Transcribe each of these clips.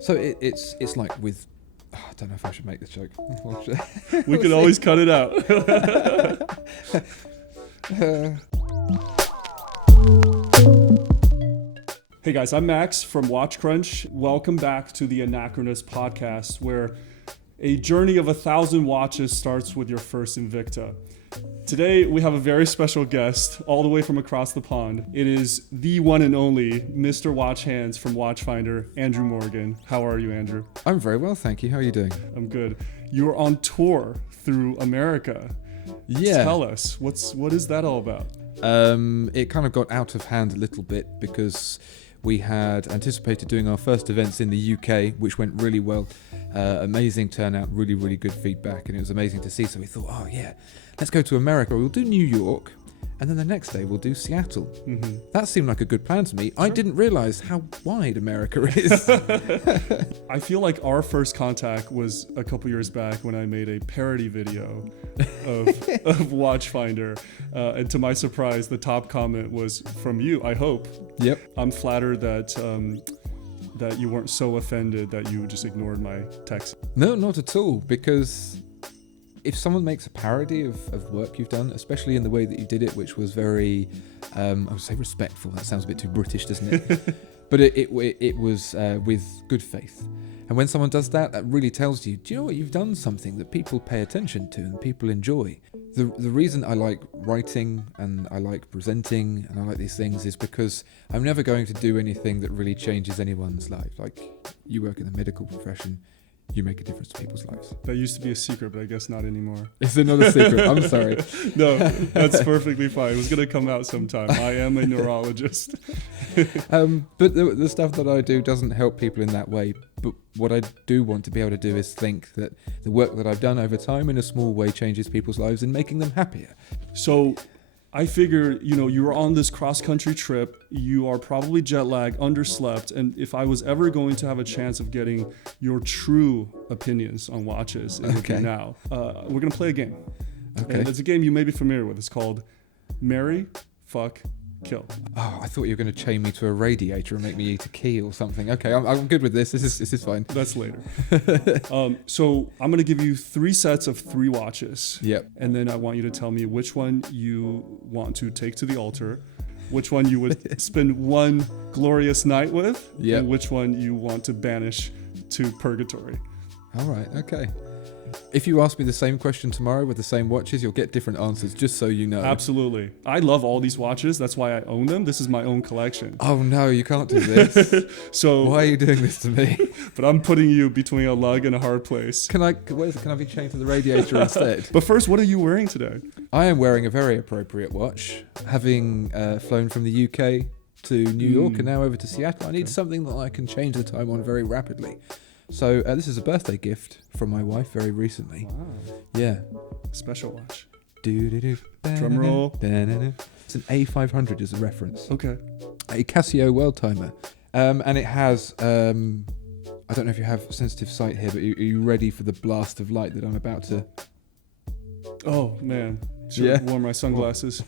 So it's like with... I don't know if I should make this joke. We could always cut it out. Hey guys, I'm Max from WatchCrunch. Welcome back to the Anachronist podcast, where a journey of 1,000 watches starts with your first Invicta. Today, we have a very special guest all the way from across the pond. It is the one and only Mr. Watch Hands from Watchfinder, Andrew Morgan. How are you, Andrew? I'm very well, thank you. How are you doing? I'm good. You're on tour through America. Yeah. Tell us, what is that all about? It kind of got out of hand a little bit because we had anticipated doing our first events in the UK, which went really well. Amazing turnout, really, really good feedback, and it was amazing to see. So we thought, oh yeah, let's go to America. We'll do New York, and then the next day we'll do Seattle. Mm-hmm. That seemed like a good plan to me. Sure. I didn't realize how wide America is. I feel like our first contact was a couple years back when I made a parody video of Watchfinder. And to my surprise, the top comment was from you, I hope. Yep. I'm flattered that you weren't so offended that you just ignored my text. No, not at all, because if someone makes a parody of work you've done, especially in the way that you did it, which was very, I would say respectful, that sounds a bit too British, doesn't it? But it was with good faith. And when someone does that, that really tells you, do you know what, you've done something that people pay attention to and people enjoy. The reason I like writing and I like presenting and I like these things is because I'm never going to do anything that really changes anyone's life. Like, you work in the medical profession, you make a difference to people's lives. That used to be a secret, but I guess not anymore. It's another secret. I'm sorry. No, that's perfectly fine. It was going to come out sometime. I am a neurologist. But the stuff that I do doesn't help people in that way. But what I do want to be able to do is think that the work that I've done over time in a small way changes people's lives and making them happier. So I figure, you were on this cross-country trip, you are probably jet-lagged, underslept, and if I was ever going to have a chance of getting your true opinions on watches, it would be now. We're going to play a game. Okay. And it's a game you may be familiar with. It's called Marry, Fuck, Kill. Oh, I thought you were going to chain me to a radiator and make me eat a key or something. Okay, I'm good with this. This is fine. That's later. So I'm going to give you 3 sets of 3 watches. Yep. And then I want you to tell me which one you want to take to the altar, which one you would spend one glorious night with, and which one you want to banish to purgatory. All right, okay. If you ask me the same question tomorrow with the same watches, you'll get different answers, just so you know. Absolutely. I love all these watches. That's why I own them. This is my own collection. Oh, no, you can't do this. So why are you doing this to me? But I'm putting you between a lug and a hard place. Can I be chained to the radiator instead? But first, what are you wearing today? I am wearing a very appropriate watch. Having flown from the UK to New York and now over to Seattle, I need something that I can change the time on very rapidly. So this is a birthday gift from my wife very recently. Wow. Yeah. Special watch. Drum roll. It's an A500 as a reference. Okay. A Casio world timer. And it has, I don't know if you have sensitive sight here, but are you ready for the blast of light that I'm about to... Oh, man. Should warm my sunglasses.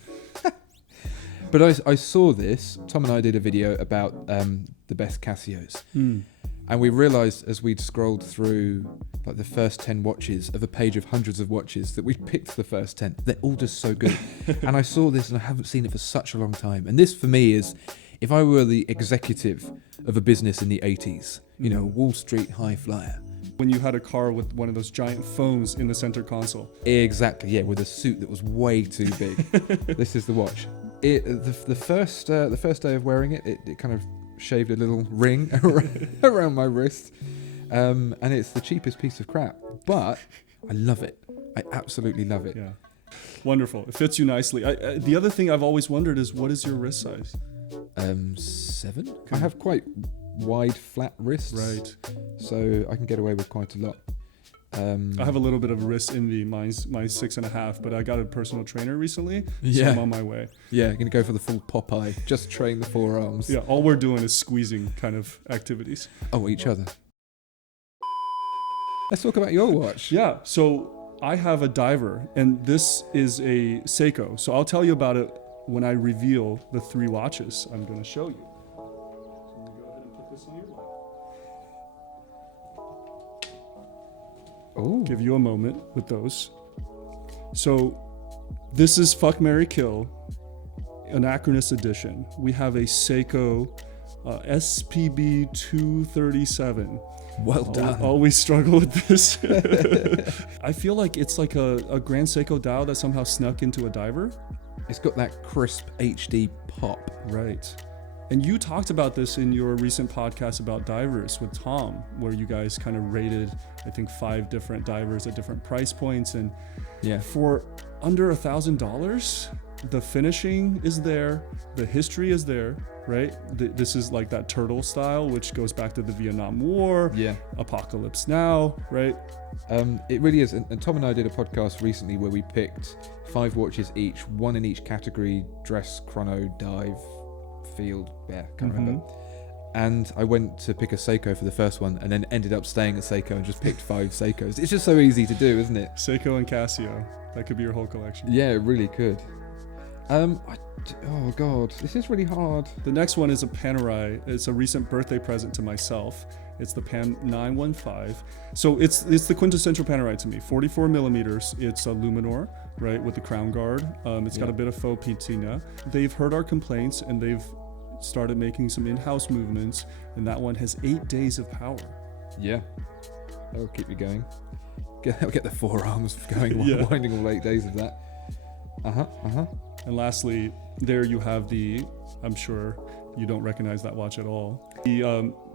But I saw this. Tom and I did a video about the best Casios. And we realised as we'd scrolled through like the first 10 watches of a page of hundreds of watches that we'd picked the first 10. They're all just so good. And I saw this and I haven't seen it for such a long time. And this for me is, if I were the executive of a business in the 80s, Wall Street high flyer. When you had a car with one of those giant phones in the center console. Exactly, yeah, with a suit that was way too big. This is the watch. The first day of wearing it kind of shaved a little ring around my wrist, and it's the cheapest piece of crap, but I love it. I absolutely love it. Yeah, wonderful. It fits you nicely. The other thing I've always wondered is, what is your wrist size? 7. I have quite wide, flat wrists, right? So I can get away with quite a lot. I have a little bit of wrist envy. Mine's 6.5, but I got a personal trainer recently, so I'm on my way. Yeah, I'm going to go for the full Popeye, just train the forearms. Yeah, all we're doing is squeezing kind of activities. Oh, each other. Let's talk about your watch. Yeah, so I have a diver, and this is a Seiko. So I'll tell you about it when I reveal the 3 watches I'm going to show you. So I'm going to go ahead and put this on your lap. Ooh. Give you a moment with those. So this is Fuck, Marry, Kill, Anachronist edition. We have a Seiko SPB 237. Well done. Always struggle with this. I feel like it's like a Grand Seiko dial that somehow snuck into a diver. It's got that crisp HD pop. Right. And you talked about this in your recent podcast about divers with Tom, where you guys kind of rated, I think, 5 different divers at different price points. And Yeah. for under $1,000, the finishing is there, the history is there, right? This is like that turtle style, which goes back to the Vietnam War, Yeah. Apocalypse Now, right? It really is. And Tom and I did a podcast recently where we picked 5 watches each, one in each category: dress, chrono, dive, field. Yeah, can't remember. And I went to pick a Seiko for the first one and then ended up staying at Seiko and just picked 5 Seikos. It's just so easy to do, isn't it? Seiko and Casio. That could be your whole collection. Yeah, it really could. Oh God, this is really hard. The next one is a Panerai. It's a recent birthday present to myself. It's the Pan 915. So it's the quintessential Panerai to me. 44 millimeters. It's a Luminor, right, with the crown guard. It's got a bit of faux patina. They've heard our complaints and they've started making some in-house movements, and that one has 8 days of power. Yeah, that'll keep you going. Get the forearms going, Yeah. winding all 8 days of that. And lastly, there you have the, I'm sure you don't recognize that watch at all, the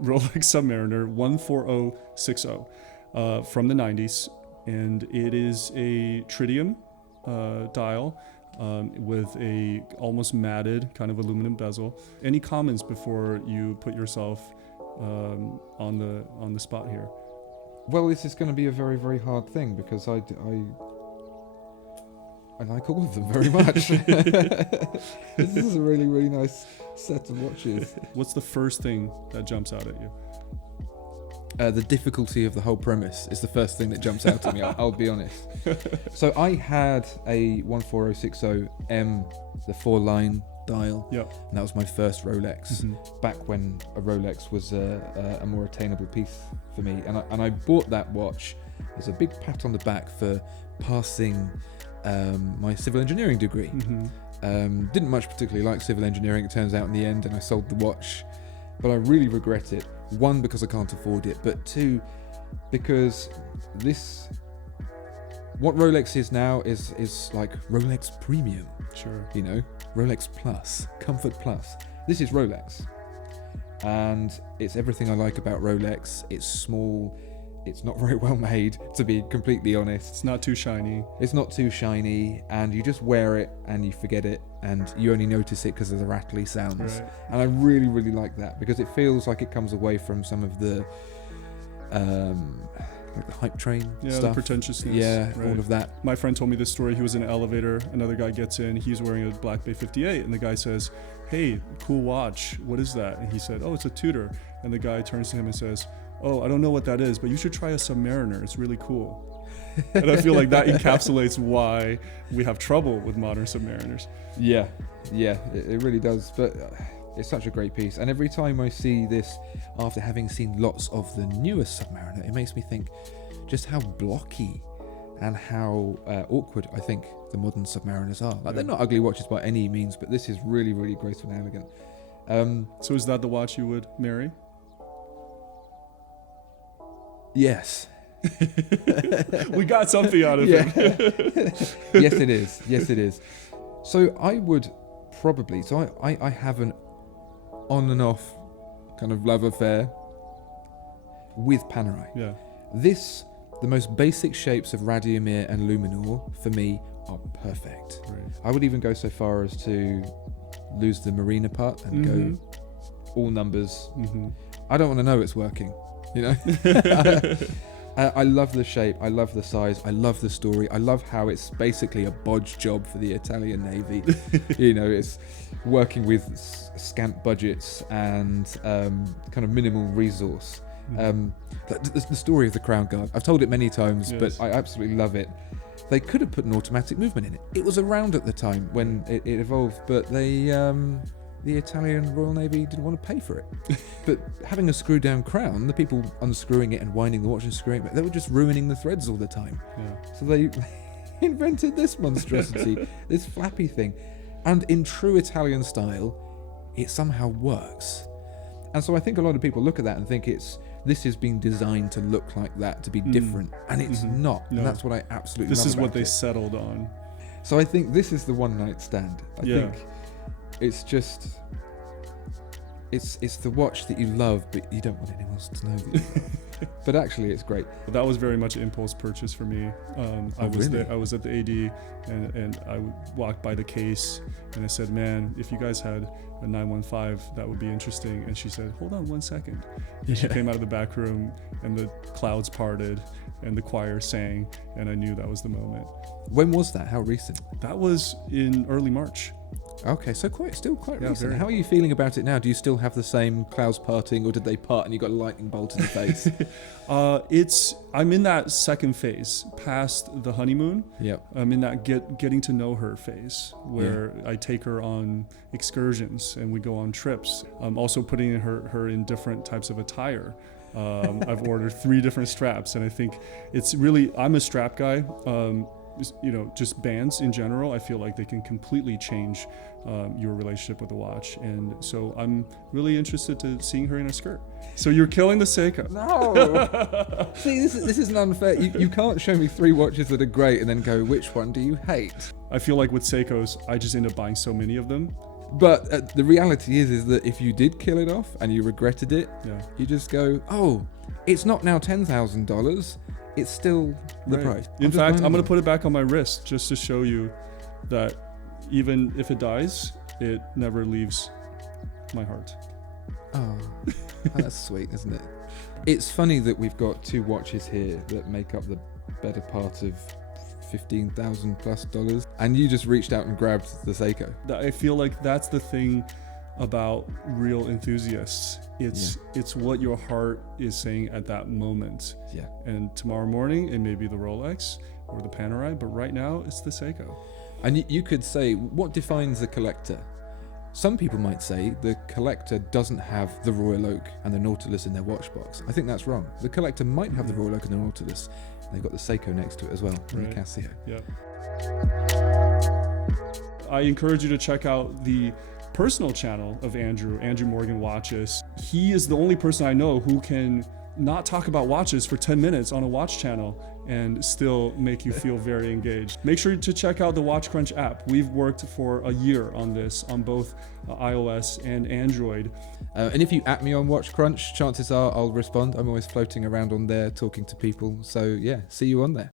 Rolex Submariner 14060 from the 90s. And it is a tritium dial with a almost matted kind of aluminum bezel. Any comments before you put yourself on the spot here? Well, this is going to be a very, very hard thing because I like all of them very much. This is a really, really nice set of watches. What's the first thing that jumps out at you? The difficulty of the whole premise is the first thing that jumps out at me, I'll be honest. So I had a 14060M, the 4-line dial. Yep. And that was my first Rolex, back when a Rolex was a more attainable piece for me. And I bought that watch as a big pat on the back for passing my civil engineering degree. Didn't much particularly like civil engineering, it turns out, in the end, and I sold the watch. But I really regret it. 1, because I can't afford it, but 2, because what Rolex is now is like Rolex Premium. Sure. You know, Rolex Plus, Comfort Plus. This is Rolex. And it's everything I like about Rolex. It's small. It's not very well made, to be completely honest. It's not too shiny. It's not too shiny, and you just wear it and you forget it, and you only notice it because of the rattly sounds. Right. And I really, really like that because it feels like it comes away from some of the like the hype train stuff. The pretentiousness. Yeah, right. all of that. My friend told me this story. He was in an elevator. Another guy gets in. He's wearing a Black Bay 58, and the guy says, "Hey, cool watch. What is that?" And he said, "Oh, it's a Tudor." And the guy turns to him and says, "Oh, I don't know what that is, but you should try a Submariner. It's really cool." And I feel like that encapsulates why we have trouble with modern Submariners. Yeah, it really does. But it's such a great piece. And every time I see this, after having seen lots of the newest Submariner, it makes me think just how blocky and how awkward I think the modern Submariners are. Like, they're not ugly watches by any means, but this is really, really graceful and elegant. So is that the watch you would marry? Yes. We got something out of it. Yes, it is. Yes, it is. So I would probably... So I have an on and off kind of love affair with Panerai. Yeah. The most basic shapes of Radiomir and Luminor, for me, are perfect. Right. I would even go so far as to lose the Marina part and go all numbers. I don't want to know it's working, you know? I love the shape, I love the size, I love the story, I love how it's basically a bodge job for the Italian Navy. You know, it's working with scant budgets and kind of minimal resource. The story of the Crown Guard, I've told it many times, but I absolutely love it. They could have put an automatic movement in it. It was around at the time when it evolved, but they the Italian Royal Navy didn't want to pay for it. But having a screw down crown, the people unscrewing it and winding the watch and screwing it, they were just ruining the threads all the time. Yeah. So they invented this monstrosity, this flappy thing. And in true Italian style, it somehow works. And so I think a lot of people look at that and think this is being designed to look like that, to be different. And it's not. No. And that's what I absolutely This love is what about they it. settled on. So I think this is the one night stand. I think it's just, it's the watch that you love, but you don't want anyone else to know that you love. But actually, it's great. That was very much an impulse purchase for me. I was at the AD and I walked by the case and I said, man, if you guys had a 915, that would be interesting. And she said, hold on 1 second. And she came out of the back room and the clouds parted and the choir sang, and I knew that was the moment. When was that? How recent? That was in early March. Okay, so still quite recent. very. How are you feeling about it now? Do you still have the same clouds parting, or did they part and you got a lightning bolt in the face? I'm in that second phase, past the honeymoon. Yep. I'm in that getting to know her phase, where I take her on excursions and we go on trips. I'm also putting her in different types of attire. I've ordered 3 different straps, and I think it's really, I'm a strap guy. Just bands in general, I feel like they can completely change your relationship with the watch. And so I'm really interested to seeing her in a skirt. So you're killing the Seiko. No. See, this isn't unfair. You can't show me 3 watches that are great and then go, which one do you hate? I feel like with Seikos, I just end up buying so many of them. But the reality is that if you did kill it off and you regretted it, you just go, oh, it's not now $10,000. It's still the price. In fact, I'm going to put it back on my wrist just to show you that even if it dies, it never leaves my heart. Oh, that's sweet, isn't it? It's funny that we've got 2 watches here that make up the better part of $15,000 plus, and you just reached out and grabbed the Seiko. I feel like that's the thing about real enthusiasts. It's what your heart is saying at that moment. Yeah. And tomorrow morning it may be the Rolex or the Panerai, but right now it's the Seiko. And you could say, what defines a collector? Some people might say the collector doesn't have the Royal Oak and the Nautilus in their watch box. I think that's wrong. The collector might have the Royal Oak and the Nautilus. They've got the Seiko next to it as well, and the Casio. Yeah. I encourage you to check out the personal channel of Andrew Morgan Watches. He is the only person I know who can not talk about watches for 10 minutes on a watch channel and still make you feel very engaged. Make sure to check out the WatchCrunch app. We've worked for a year on this on both iOS and Android. And if you at me on WatchCrunch, chances are I'll respond. I'm always floating around on there talking to people. So yeah, see you on there.